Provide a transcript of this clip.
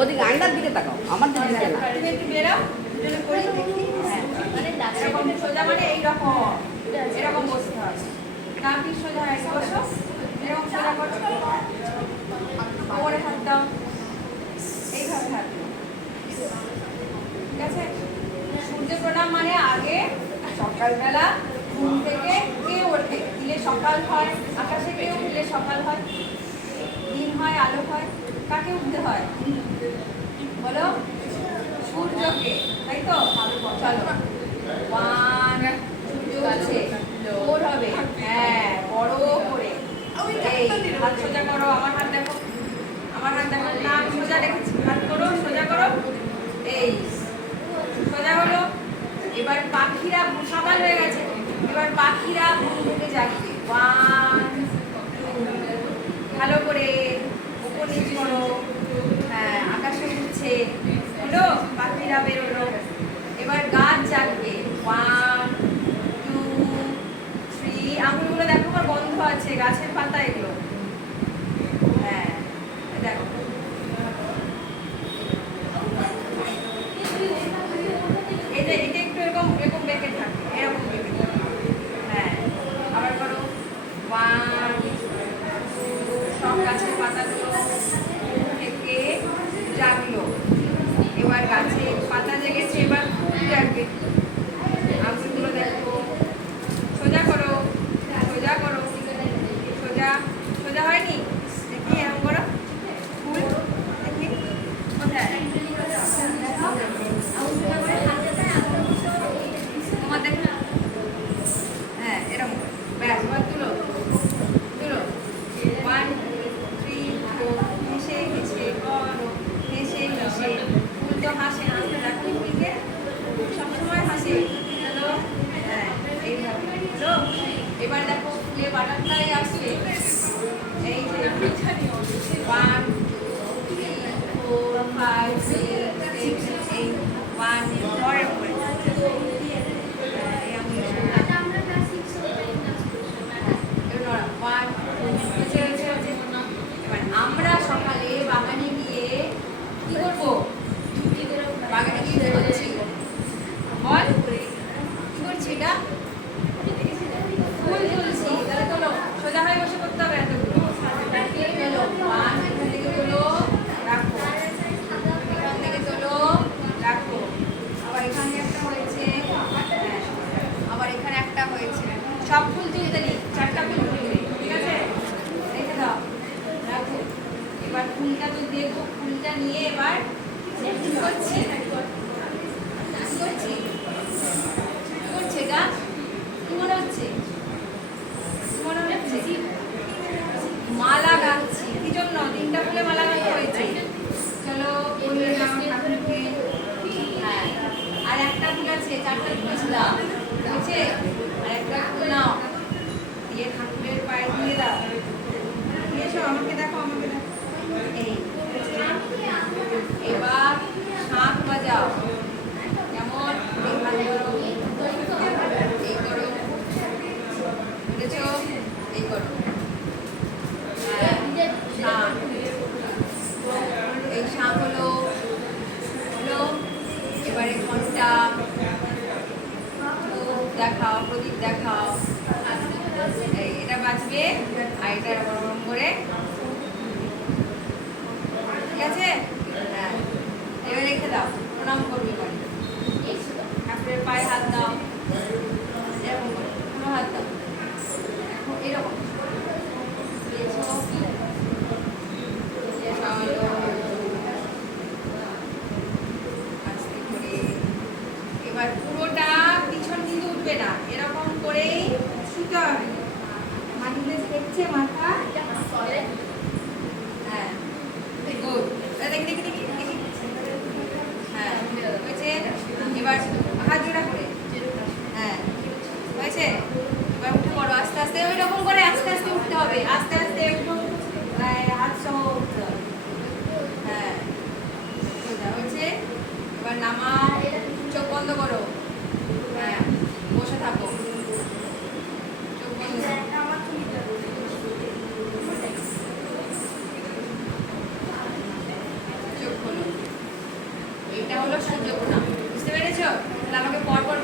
ওদিকে আয়নার দিকে তাকাও, আমার দিকে না। তুমি একটু বেরাও, দুজনে করি দেখি। এরকম সোজা মানে এইরকম, এরকম বসতে হবে। নাকি সোজা হয়ে বসো, এরকম সোজা করছো, কোমরে হাত দাও, এইভাবে হাত দাও। ঠিক আছে? সূর্য প্রণাম মানে আগে সকালবেলা ঘুম থেকে কে ওঠে? দিলে সকাল হয়, আকাশে কে উঠলে সকাল হয়, দিন হয়, আলো হয়, কাকে উঠতে হয় বলো? সূর্যকে, তাই তো? চলো, ওয়ান, সূর্য উঠছে, ফোর হবে, হ্যাঁ বড় করে। এই হাত সোজা করো, আমার হাত দেখো, আমার হাত দেখো, না আমি সোজা রেখেছি, হাত করো, সোজা করো, এই সোজা হলো। এবার পাখিরা সকাল হয়ে গেছে, এবার পাখিরা ঘুম থেকে জাগবে। ওয়ান, টু, ভালো করে উপর নিচ করো, হ্যাঁ আকাশে উঠছে, হলো পাখিরা বেরোলো। এবার গাছ জাগবে। ওয়ান, টু, থ্রি, আঙুলগুলো দেখো আমার বন্ধ আছে, গাছের পাতা এগুলো, হ্যাঁ দেখো। এই যে এটা একটু এরকম এরকম বেঁকে থাকে, এরকম বেঁকে থাকে, হ্যাঁ আবার করো। ওয়ান, সব গাছের পাতাগুলো থেকে জাগলো। এবার গাছে পাতা জেগেছে, এবার ফুল জাগবে। আঙুলগুলো দেখো, সোজা করো, সোজা করো, সোজা, সোজা হয়নি দেখি, এরকম করো, ফুল দেখি কোথায়, তোমার দেখো, হ্যাঁ এরকম, ব্যাস এবার তুলো, তুলো। ওয়ান, থ্রি, ফোর, হেসে হেসে করো, হেসে হেসে, ফুল তো হাসে, হাসতে দেখো ফুলকে, সবসময় হাসে, হ্যালো, হ্যাঁ এইভাবে হলো। এবার দেখো ফুলে বাটারফ্লাই আসছে, এই যে one, three, four, five, six, seven, eight, one, পরের পরে আমরা সকালে বাগানে গিয়ে কি করবো? বাগানে গিয়ে করছি, বল কি করছি? এটা ফুল তুলছি, তাহলে তোলো, সোজা হয়ে বসে করতে হবে এতগুলো। তোলো, ওয়ান, এখান থেকে তোলো, রাখো, এখান থেকে তোলো, রাখো, আবার এখানে একটা হয়েছে, আবার এখানে একটা হয়েছে, সব ফুল তুলতে নি, চারটা ফুল তুলবে, ঠিক আছে? রেখে দাও, রাখো। এবার ফুলটা তো দেখো, ফুলটা নিয়ে এবার কি করছি? কি করছি? কি করছে এটা? কি মনে হচ্ছে? কি মনে হচ্ছে? মালা গাঁথছি, কি জন্য? তিনটা ফুলে মালা গাঁথা হয়েছে। চলো ফুলের নাম ঠাকুরকে, হ্যাঁ আর একটা ফুল আছে, চারটা তুলেছিলাম, বুঝছে? আর একটা ফুল নাও, দিয়ে ঠাকুরের পায়ে দিয়ে দাও, দিয়েছো? আমাকে দেখো, আমাকে দেখো, এই এবার শাঁখ বাজাও, কেমন? এই হাত করো, এই করো, বুঝেছো? এই করো, হ্যাঁ শাঁখ, এই শাঁখ হলো, হলো। এবারে ঘন্টা, দেখাও, প্রদীপ দেখাও, এই এটা বাজবে, আর এটা গরম করে, ঠিক আছে? হ্যাঁ হলো সূর্য প্রণাম। বুঝতে পেরেছো? তাহলে আমাকে পরপর